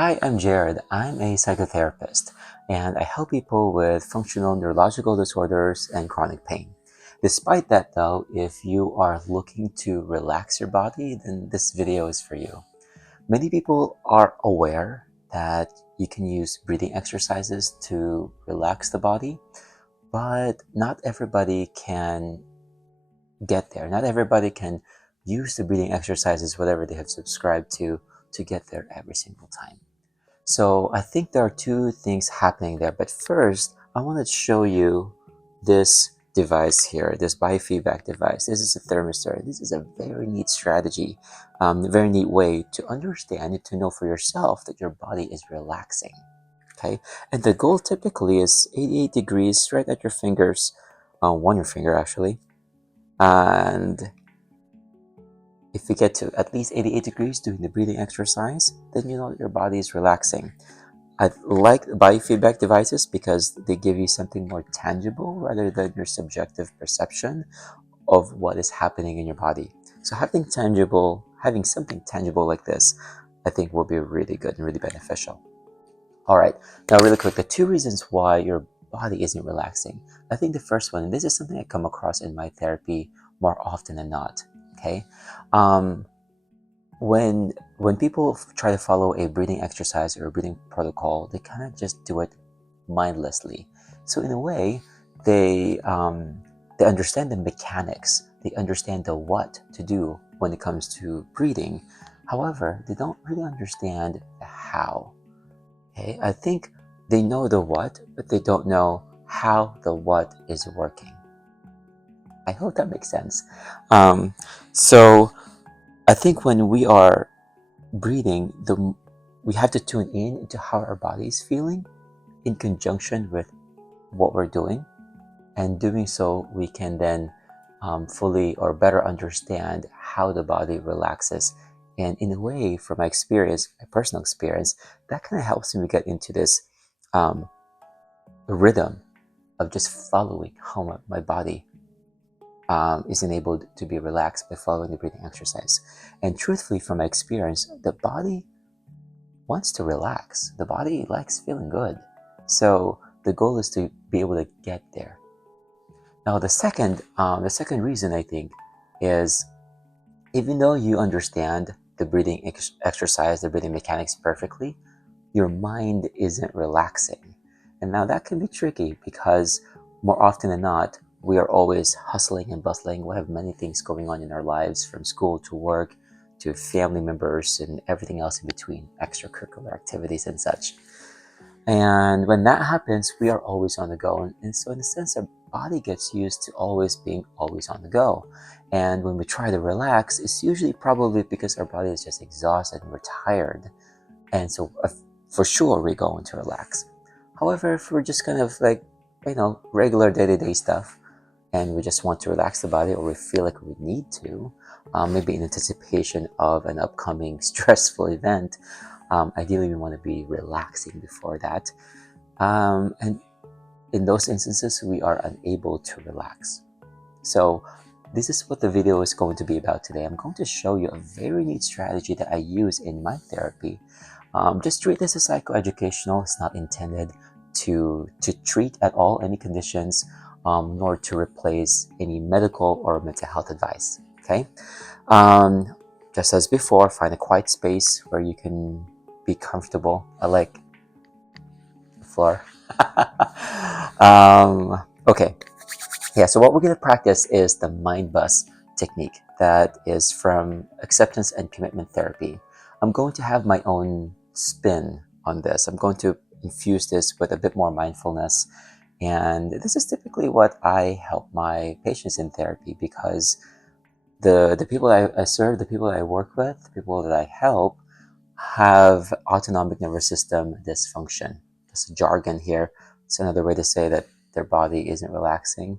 Hi, I'm Jared. I'm a psychotherapist, and I help people with functional neurological disorders and chronic pain. Despite that, though, if you are looking to relax your body, then this video is for you. Many people are aware that you can use breathing exercises to relax the body, but not everybody can get there. Not everybody can use the breathing exercises, whatever they have subscribed to get there every single time. So I think there are two things happening there. But first, I want to show you this device here, this biofeedback device. This is a thermistor. This is a very neat strategy, a very neat way to understand and to know for yourself that your body is relaxing. Okay, and the goal typically is 88 degrees right at your fingers, on your finger actually. And if you get to at least 88 degrees doing the breathing exercise, then you know that your body is relaxing. I like biofeedback devices because they give you something more tangible rather than your subjective perception of what is happening in your body. So having something tangible like this, I think will be really good and really beneficial. All right, now really quick, the two reasons why your body isn't relaxing. I think the first one, and this is something I come across in my therapy more often than not, okay? Um, when people try to follow a breathing exercise or a breathing protocol, they kind of just do it mindlessly. So in a way, they understand the mechanics, they understand the what to do when it comes to breathing. However, they don't really understand the how. Okay, I think they know the what, but they don't know how the what is working. I hope that makes sense. So I think when we are breathing, we have to tune in into how our body is feeling in conjunction with what we're doing. And doing so, we can then fully or better understand how the body relaxes. And in a way, from my experience, my personal experience, that kind of helps me get into this um, rhythm of just following how my body is enabled to be relaxed by following the breathing exercise. And truthfully, from my experience, the body wants to relax. The body likes feeling good. So the goal is to be able to get there. Now, the second reason I think is even though you understand the breathing exercise, the breathing mechanics perfectly, your mind isn't relaxing. And now that can be tricky because more often than not, we are always hustling and bustling. We have many things going on in our lives, from school to work to family members and everything else in between, extracurricular activities and such. And when that happens, we are always on the go. And so in a sense, our body gets used to always being always on the go. And when we try to relax, it's usually probably because our body is just exhausted and we're tired. And so for sure, we're going to relax. However, if we're just kind of like, regular day-to-day stuff, and we just want to relax the body, or we feel like we need to, maybe in anticipation of an upcoming stressful event, ideally we want to be relaxing before that. And in those instances, we are unable to relax. So this is what the video is going to be about today. I'm going to show you a very neat strategy that I use in my therapy. Just treat this as psychoeducational. It's not intended to treat at all any conditions, nor to replace any medical or mental health advice. Okay. Just as before, find a quiet space where you can be comfortable. I like the floor. Okay. Yeah, so what we're going to practice is the Mindbus technique that is from acceptance and commitment therapy. I'm going to have my own spin on this. I'm going to infuse this with a bit more mindfulness. And this is typically what I help my patients in therapy, because the people I serve, the people I work with, the people that I help have autonomic nervous system dysfunction. This jargon here. It's another way to say that their body isn't relaxing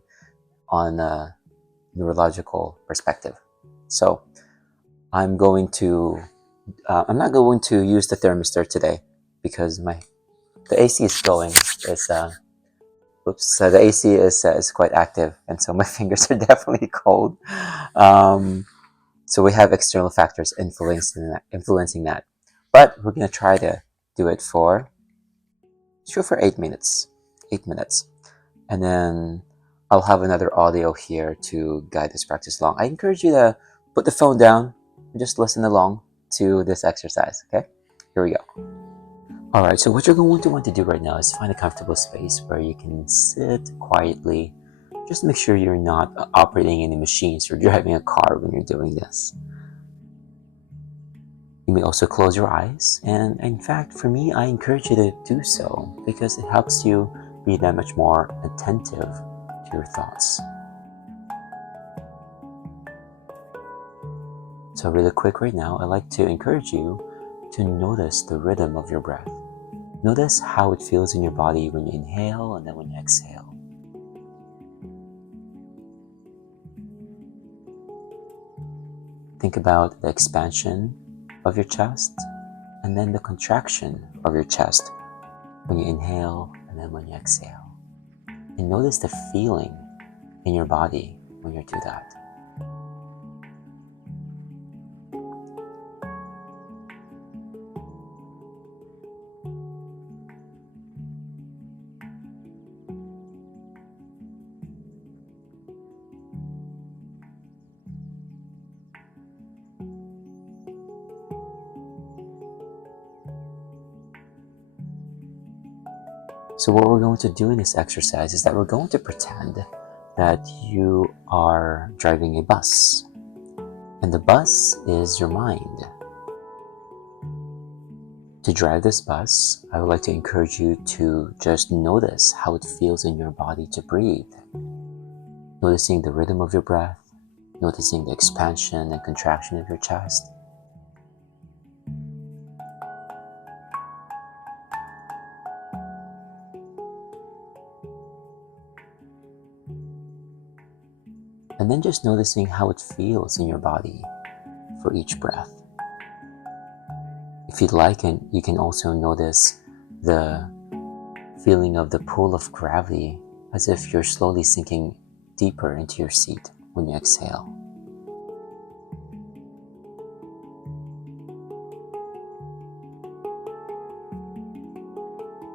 on a neurological perspective. So I'm not going to use the thermistor today because the AC is going. The AC is quite active, and so my fingers are definitely cold. So we have external factors influencing that. But we're gonna try to do it for, shoot for 8 minutes. 8 minutes. And then I'll have another audio here to guide this practice along. I encourage you to put the phone down and just listen along to this exercise, okay? Here we go. All right, so what you're going to want to do right now is find a comfortable space where you can sit quietly. Just make sure you're not operating any machines or driving a car when you're doing this. You may also close your eyes, and in fact, for me, I encourage you to do so because it helps you be that much more attentive to your thoughts. So really quick right now, I'd like to encourage you to notice the rhythm of your breath. Notice how it feels in your body when you inhale and then when you exhale. Think about the expansion of your chest and then the contraction of your chest when you inhale and then when you exhale. And notice the feeling in your body when you do that. So what we're going to do in this exercise is that we're going to pretend that you are driving a bus. And the bus is your mind. To drive this bus, I would like to encourage you to just notice how it feels in your body to breathe. Noticing the rhythm of your breath, noticing the expansion and contraction of your chest. And then just noticing how it feels in your body for each breath. If you'd like, and you can also notice the feeling of the pull of gravity as if you're slowly sinking deeper into your seat when you exhale.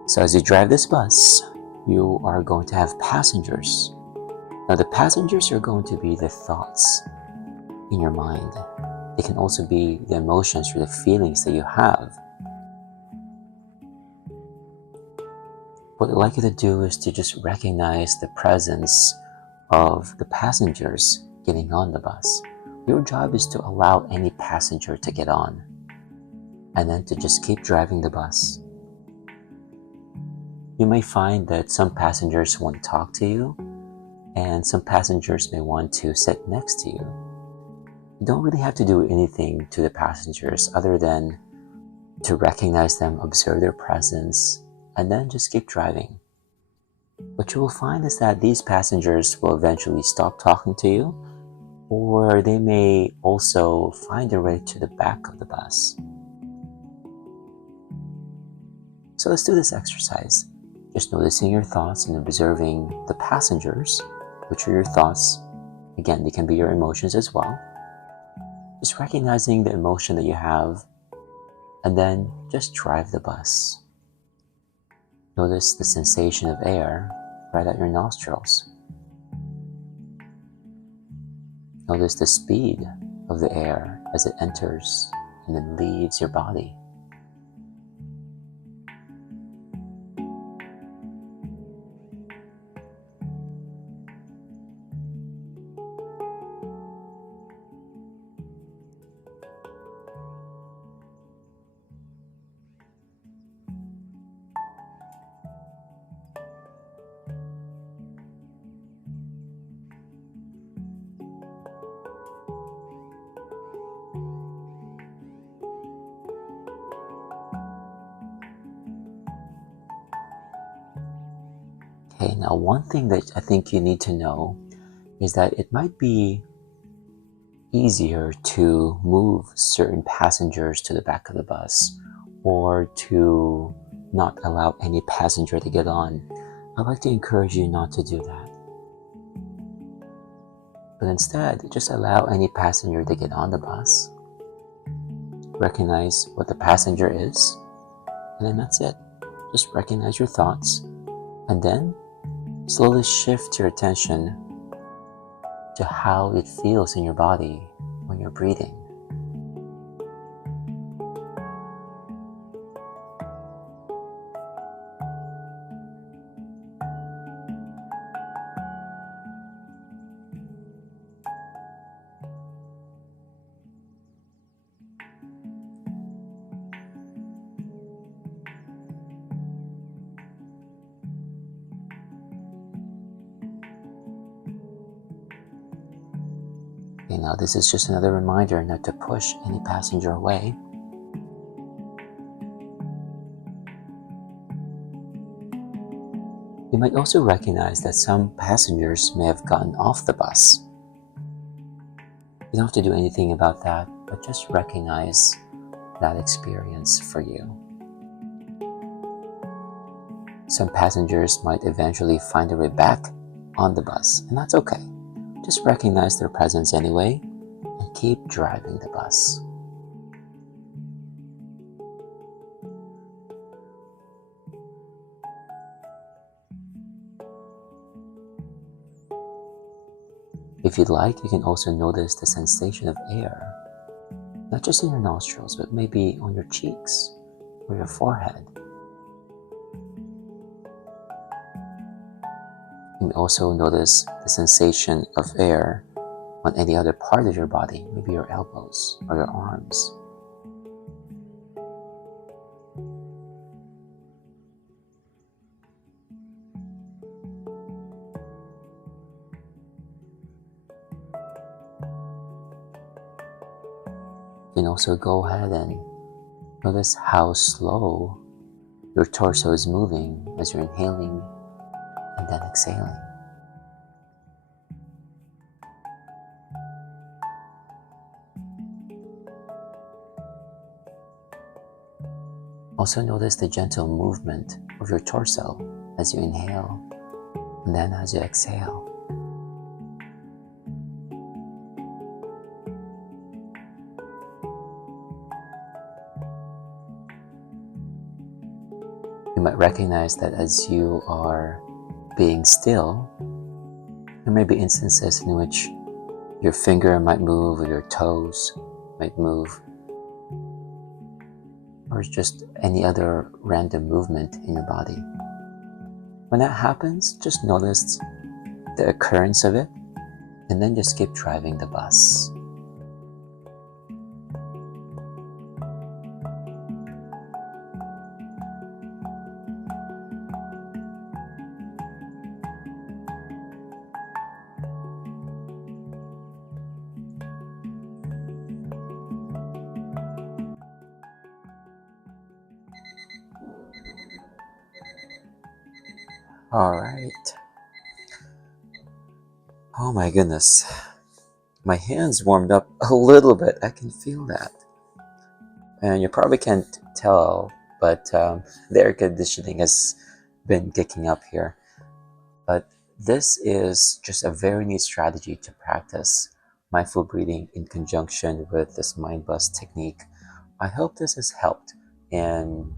So as you drive this bus, you are going to have passengers. Now the passengers are going to be the thoughts in your mind. They can also be the emotions or the feelings that you have. What I'd like you to do is to just recognize the presence of the passengers getting on the bus. Your job is to allow any passenger to get on, and then to just keep driving the bus. You may find that some passengers want to talk to you, and some passengers may want to sit next to you. You don't really have to do anything to the passengers other than to recognize them, observe their presence, and then just keep driving. What you will find is that these passengers will eventually stop talking to you, or they may also find their way to the back of the bus. So let's do this exercise. Just noticing your thoughts and observing the passengers, which are your thoughts. Again, they can be your emotions as well. Just recognizing the emotion that you have, and then just drive the bus. Notice the sensation of air right at your nostrils. Notice the speed of the air as it enters and then leaves your body. Okay, now one thing that I think you need to know is that it might be easier to move certain passengers to the back of the bus or to not allow any passenger to get on. I'd like to encourage you not to do that. But instead, just allow any passenger to get on the bus. Recognize what the passenger is, And then that's it. Just recognize your thoughts and then slowly shift your attention to how it feels in your body when you're breathing. Okay, now this is just another reminder not to push any passenger away. You might also recognize that some passengers may have gotten off the bus. You don't have to do anything about that, but just recognize that experience for you. Some passengers might eventually find their way back on the bus, and that's okay. Just recognize their presence anyway, and keep driving the bus. If you'd like, you can also notice the sensation of air, not just in your nostrils, but maybe on your cheeks or your forehead. You may also notice the sensation of air on any other part of your body, maybe your elbows or your arms. You can also go ahead and notice how slow your torso is moving as you're inhaling and then exhaling. Also notice the gentle movement of your torso as you inhale and then as you exhale. You might recognize that as you are being still, there may be instances in which your finger might move or your toes might move, or just any other random movement in your body. When that happens, just notice the occurrence of it and then just keep driving the bus. All right. Oh my goodness. My hands warmed up a little bit. I can feel that. And you probably can't tell, but the air conditioning has been kicking up here. But this is just a very neat strategy to practice mindful breathing in conjunction with this Mindbus technique. I hope this has helped in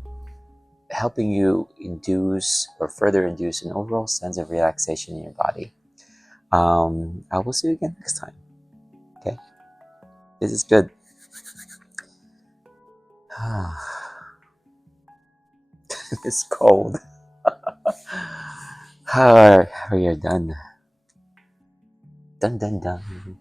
helping you induce or further induce an overall sense of relaxation in your body. I will see you again next time. Okay? This is good. It's cold. We are done. Dun dun dun.